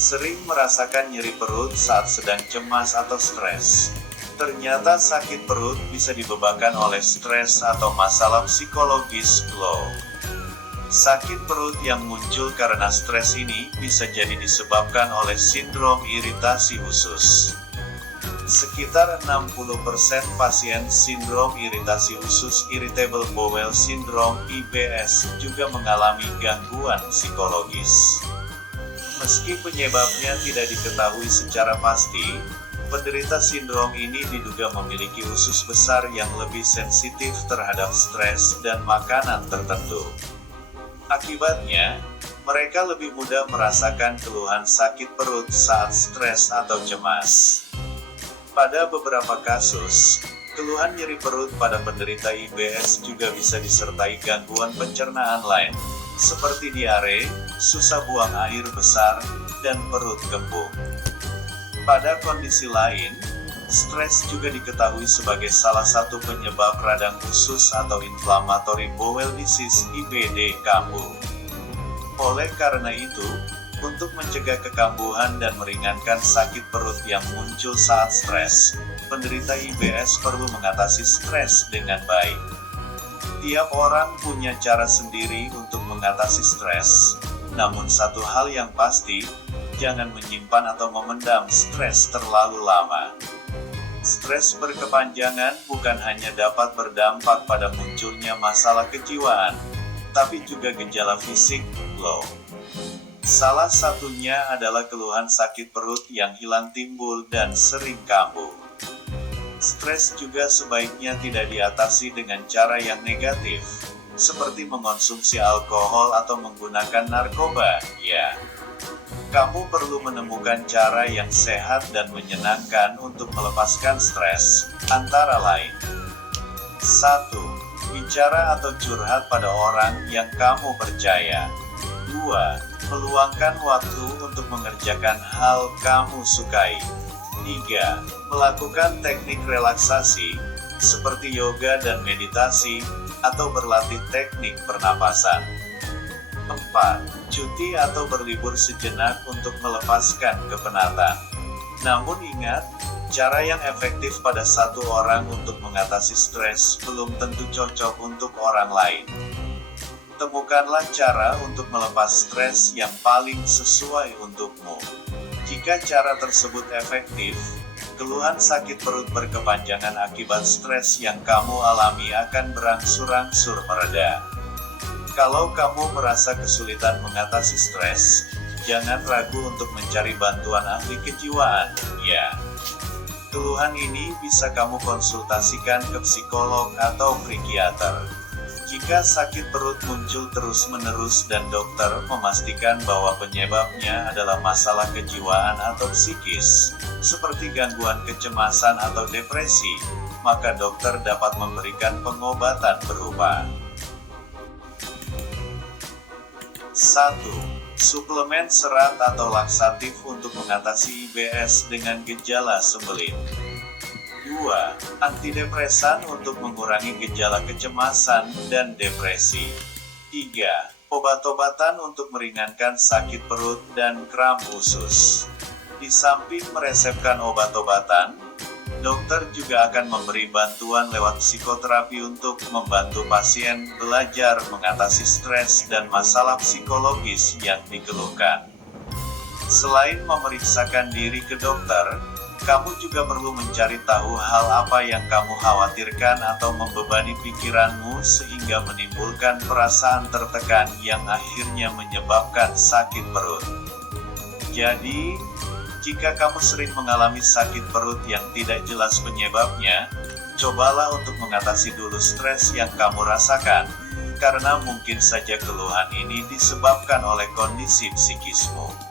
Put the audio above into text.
Sering merasakan nyeri perut saat sedang cemas atau stres. Ternyata sakit perut bisa disebabkan oleh stres atau masalah psikologis. Sakit perut yang muncul karena stres ini bisa jadi disebabkan oleh sindrom iritasi usus. Sekitar 60% pasien sindrom iritasi usus (Irritable Bowel Syndrome, IBS) juga mengalami gangguan psikologis. Meski penyebabnya tidak diketahui secara pasti, penderita sindrom ini diduga memiliki usus besar yang lebih sensitif terhadap stres dan makanan tertentu. Akibatnya, mereka lebih mudah merasakan keluhan sakit perut saat stres atau cemas. Pada beberapa kasus, keluhan nyeri perut pada penderita IBS juga bisa disertai gangguan pencernaan lain, seperti diare, susah buang air besar, dan perut kembung. Pada kondisi lain, stres juga diketahui sebagai salah satu penyebab radang usus atau inflammatory bowel disease (IBD) kambuh. Oleh karena itu, untuk mencegah kekambuhan dan meringankan sakit perut yang muncul saat stres, penderita IBS perlu mengatasi stres dengan baik. Tiap orang punya cara sendiri untuk mengatasi stres, namun satu hal yang pasti, jangan menyimpan atau memendam stres terlalu lama. Stres berkepanjangan bukan hanya dapat berdampak pada munculnya masalah kejiwaan, tapi juga gejala fisik. Salah satunya adalah keluhan sakit perut yang hilang timbul dan sering kambuh. Stres juga sebaiknya tidak diatasi dengan cara yang negatif, seperti mengonsumsi alkohol atau menggunakan narkoba. Kamu perlu menemukan cara yang sehat dan menyenangkan untuk melepaskan stres, antara lain: 1. Bicara atau curhat pada orang yang kamu percaya. 2. Meluangkan waktu untuk mengerjakan hal kamu sukai. 3. Melakukan teknik relaksasi, seperti yoga dan meditasi, atau berlatih teknik pernapasan. 4. Cuti atau berlibur sejenak untuk melepaskan kepenatan. Namun ingat, cara yang efektif pada satu orang untuk mengatasi stres belum tentu cocok untuk orang lain. Temukanlah cara untuk melepas stres yang paling sesuai untukmu. Jika cara tersebut efektif, keluhan sakit perut berkepanjangan akibat stres yang kamu alami akan berangsur-angsur mereda. Kalau kamu merasa kesulitan mengatasi stres, jangan ragu untuk mencari bantuan ahli kejiwaan. Keluhan ini bisa kamu konsultasikan ke psikolog atau psikiater. Jika sakit perut muncul terus-menerus dan dokter memastikan bahwa penyebabnya adalah masalah kejiwaan atau psikis, seperti gangguan kecemasan atau depresi, maka dokter dapat memberikan pengobatan berupa 1. Suplemen serat atau laksatif untuk mengatasi IBS dengan gejala sembelit. 2. Antidepresan untuk mengurangi gejala kecemasan dan depresi. 3. Obat-obatan untuk meringankan sakit perut dan kram usus. Di samping meresepkan obat-obatan, dokter juga akan memberi bantuan lewat psikoterapi untuk membantu pasien belajar mengatasi stres dan masalah psikologis yang dikeluhkan. Selain memeriksakan diri ke dokter, kamu juga perlu mencari tahu hal apa yang kamu khawatirkan atau membebani pikiranmu sehingga menimbulkan perasaan tertekan yang akhirnya menyebabkan sakit perut. Jadi, jika kamu sering mengalami sakit perut yang tidak jelas penyebabnya, cobalah untuk mengatasi dulu stres yang kamu rasakan, karena mungkin saja keluhan ini disebabkan oleh kondisi psikismu.